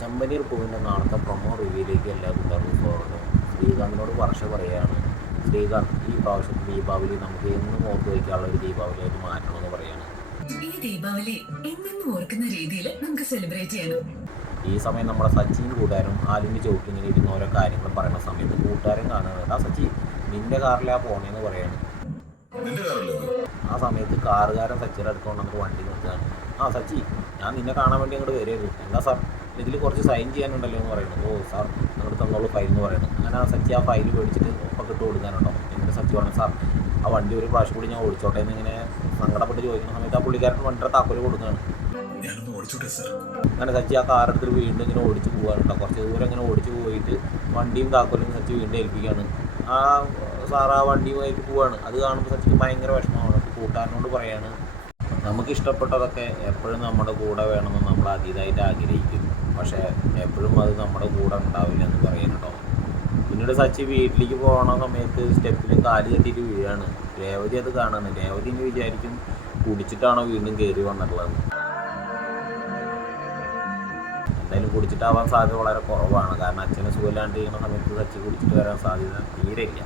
ചെമ്പനീർ പൂവിൻ്റെ നാളത്തെ പ്രൊമോ റിവ്യൂയിലേക്ക് എല്ലാ കൂട്ടുകാർക്കും സ്വാഗതം. ശ്രീകാന്തിനോട് വർഷ പറയുകയാണ്, ശ്രീകാന്ത് ഈ പ്രാവശ്യത്തെ ദീപാവലി നമുക്ക് എന്നും ഓർത്ത് വയ്ക്കാനുള്ള ഒരു ദീപാവലിയായിട്ട് മാറ്റണമെന്ന് പറയുകയാണ്. ഈ ദീപാവലി എന്നെന്നും ഓർക്കുന്ന രീതിയിൽ നമുക്ക് സെലിബ്രേറ്റ് ചെയ്യണം. ഈ സമയം നമ്മുടെ സച്ചിൻ കൂട്ടുകാരും ആലിൻ്റെ ചുവട്ടിൽ ഇങ്ങനെ ഇരുന്ന് ഓരോ കാര്യങ്ങൾ പറയുന്ന സമയത്ത് കൂട്ടുകാരൻ കാണുന്നുണ്ട്, ആ സച്ചി നിന്റെ കാറിലാ പോണേന്ന് പറയാണ്. ആ സമയത്ത് കാറുകാരൻ സച്ചിയുടെ അടുത്ത് നമുക്ക് വണ്ടി നിർത്തുകയാണ്. ആ സച്ചി, ഞാൻ നിന്നെ കാണാൻ വേണ്ടി അങ്ങോട്ട് വരികയായിരുന്നു. എന്താ സാർ, ഇതിൽ കുറച്ച് സൈൻ ചെയ്യാനുണ്ടല്ലോ എന്ന് പറയുന്നത്. ഓ സാർ, അങ്ങോട്ട് തന്നോളൂ ഫയൽ എന്ന് പറയുന്നത്. അങ്ങനെ ആ സച്ചി ആ ഫയൽ മേടിച്ചിട്ട് ഒപ്പം ഇട്ട് കൊടുക്കാനുണ്ടോ. എന്നിട്ട് സച്ചി പറഞ്ഞു, സാർ ആ വണ്ടി ഒരു പ്രാവശ്യം കൂടി ഞാൻ ഓടിച്ചോട്ടെ എന്ന് ഇങ്ങനെ സങ്കടപ്പെട്ട് ചോദിക്കുന്ന സമയത്ത് ആ പുള്ളിക്കാരൻ വണ്ടിയുടെ താക്കോല് കൊടുക്കുകയാണ്. അങ്ങനെ സച്ചി ആ കാറെടുത്തിട്ട് വീണ്ടും ഇങ്ങനെ ഓടിച്ച് പോകാനുണ്ടോ. കുറച്ച് ദൂരം ഇങ്ങനെ ഓടിച്ച് പോയിട്ട് വണ്ടിയും താക്കോലും സച്ചി വീണ്ടും ഏൽപ്പിക്കുകയാണ്. ആ സാർ ആ വണ്ടിയുമായിട്ട് പോവാണ്. അത് കാണുമ്പോൾ സച്ചിക്ക് ഭയങ്കര വിഷമമാണ്. കൂട്ടുകാരനോട് പറയാണ്, നമുക്ക് ഇഷ്ടപ്പെട്ടതൊക്കെ എപ്പോഴും നമ്മുടെ കൂടെ വേണമെന്ന് നമ്മൾ അതീതമായിട്ട് ആഗ്രഹിക്കും, പക്ഷേ എപ്പോഴും അത് നമ്മുടെ കൂടെ ഉണ്ടാവില്ല എന്ന് പറയുന്നുണ്ടോ. പിന്നീട് സച്ചി വീട്ടിലേക്ക് പോകണ സമയത്ത് സ്റ്റെപ്പിൽ കാല് തട്ടിയിട്ട് വീഴാണ്. രേവതി അത് കാണാണ്. രേവതി എന്ന് വിചാരിക്കും കുടിച്ചിട്ടാണോ വീണ്ടും കയറി വന്നിട്ടുള്ളത്. എന്തായാലും കുടിച്ചിട്ടാവാൻ സാധ്യത വളരെ കുറവാണ്. കാരണം അച്ഛനെ സുഖമില്ലാണ്ടിരിക്കുന്ന സമയത്ത് സച്ചി കുടിച്ചിട്ട് വരാൻ സാധ്യത തീരെ ഇല്ല.